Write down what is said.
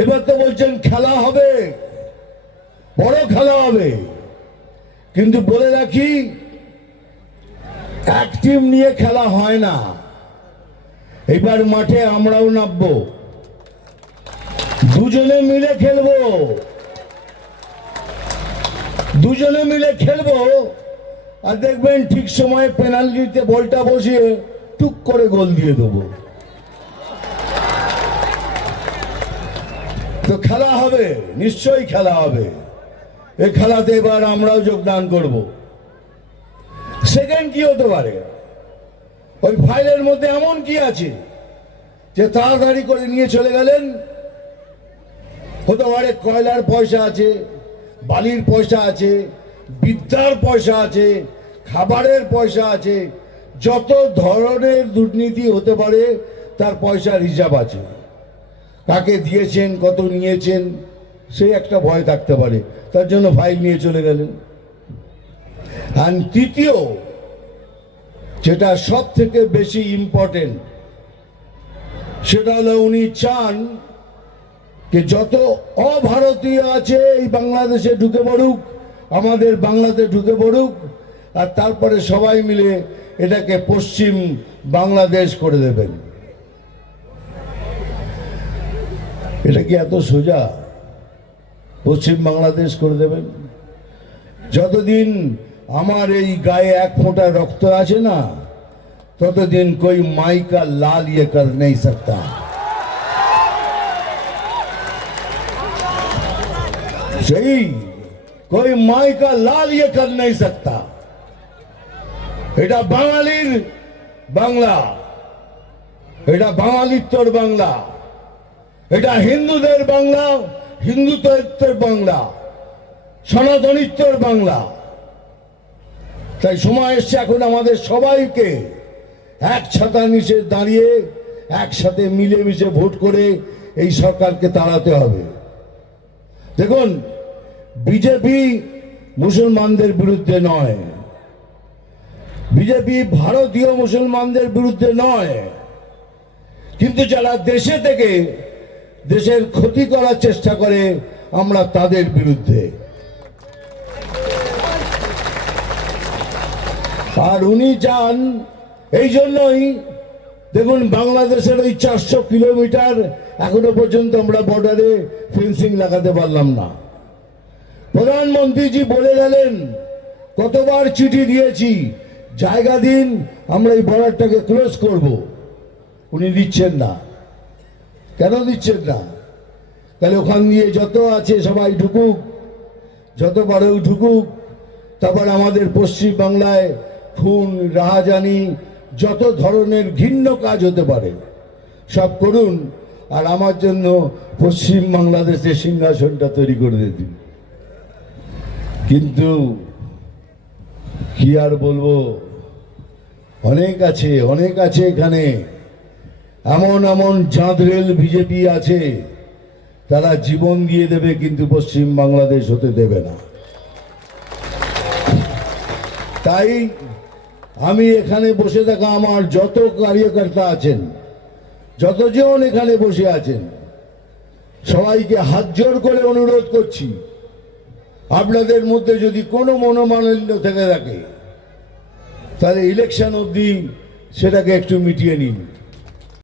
এবার তো বলছেন খেলা হবে, বড় খেলা হবে, কিন্তু বলে রাখি এক টিম নিয়ে খেলা হয় না। এবার মাঠে আমরাও নামবো, দুজনে মিলে খেলবো, দুজনে মিলে খেলবো। আর দেখবেন ঠিক সময়ে পেনাল্টিতে বলটা বসিয়ে টুক করে গোল দিয়ে দেবো। তো খেলা হবে, নিশ্চয়ই খেলা হবে। এই খেলাতে এবার আমরাও যোগদান করব। সেকেন্ড কি হতে পারে? ওই ফাইলের মধ্যে এমন কি আছে যে তাড়াতাড়ি করে নিয়ে চলে গেলেন? হতে পারে কয়লার পয়সা আছে, বালির পয়সা আছে, বিদ্যার পয়সা আছে, খাবারের পয়সা আছে, যত ধরনের দুর্নীতি হতে পারে তার পয়সার হিসাব আছে। কাকে দিয়েছেন, কত নিয়েছেন, সেই একটা ভয় থাকতে পারে, তার জন্য ফাইল নিয়ে চলে গেলেন। আর তৃতীয়, যেটা সব থেকে বেশি ইম্পর্টেন্ট, সেটা হলো উনি চান যে যত অভারতীয় আছে এই বাংলাদেশে ঢুকে পড়ুক, আমাদের বাংলাতে ঢুকে পড়ুক, আর তারপরে সবাই মিলে এটাকে পশ্চিম বাংলাদেশ করে দেবেন। এটা কি এত সোজা? পশ্চিম বাংলাদেশ করে দেবেন? যতদিন আমার এই গায়ে এক ফোঁটা রক্ত আছে না, ততদিন कोई माई का लाल ये कर नहीं सकता। सही, कोई माई का लाल ये कर नहीं सकता। এটা বাঙালির বাংলা, এটা বাঙালিত্বর বাংলা, এটা হিন্দুদের বাংলা, হিন্দুত্বের বাংলা, সনাতনিত্বর বাংলা। তাই সময় এসছে এখন আমাদের সবাইকে এক ছাতার নিচে দাঁড়িয়ে একসাথে মিলেমিশে ভোট করে এই সরকারকে তাড়াতে হবে। দেখুন, বিজেপি মুসলমানদের বিরুদ্ধে নয়, বিজেপি ভারতীয় মুসলমানদের বিরুদ্ধে নয়, কিন্তু যারা দেশে থেকে দেশের ক্ষতি করার চেষ্টা করে আমরা তাদের বিরুদ্ধে। আর উনি চান, এই জন্যই দেখুন বাংলাদেশের ওই 400 কিলোমিটার এখনো পর্যন্ত আমরা বর্ডারে ফেন্সিং লাগাতে পারলাম না। প্রধানমন্ত্রীজি বলে গেলেন, কতবার চিঠি দিয়েছি, জায়গা দিন, আমরা এই বর্ডারটাকে ক্লোজ করব। উনি দিচ্ছেন না। কেন দিচ্ছেন না? তাহলে ওখান দিয়ে যত আছে সবাই ঢুকুক, যত পারেও ঢুকুক, তারপর আমাদের পশ্চিম বাংলায় খুন, রাহাজানি, যত ধরনের ঘৃণ্য কাজ হতে পারে সব করুন, আর আমার জন্য পশ্চিম বাংলাদেশের সিংহাসনটা তৈরি করে দিন। কিন্তু কি আর বলবো, অনেক আছে, অনেক আছে এখানে। এমন এমন জাঁদরেল বিজেপি আছে, তারা জীবন দিয়ে দেবে কিন্তু পশ্চিম বাংলাদেশ হতে দেবে না। তাই আমি এখানে বসে থাকা আমার যত কার্যকর্তা আছেন, যতজন এখানে বসে আছেন, সবাইকে হাত জোর করে অনুরোধ করছি, আপনাদের মধ্যে যদি কোনো মনোমালিন্য থেকে থাকে তাহলে ইলেকশন অবধি সেটাকে একটু মিটিয়ে নিন।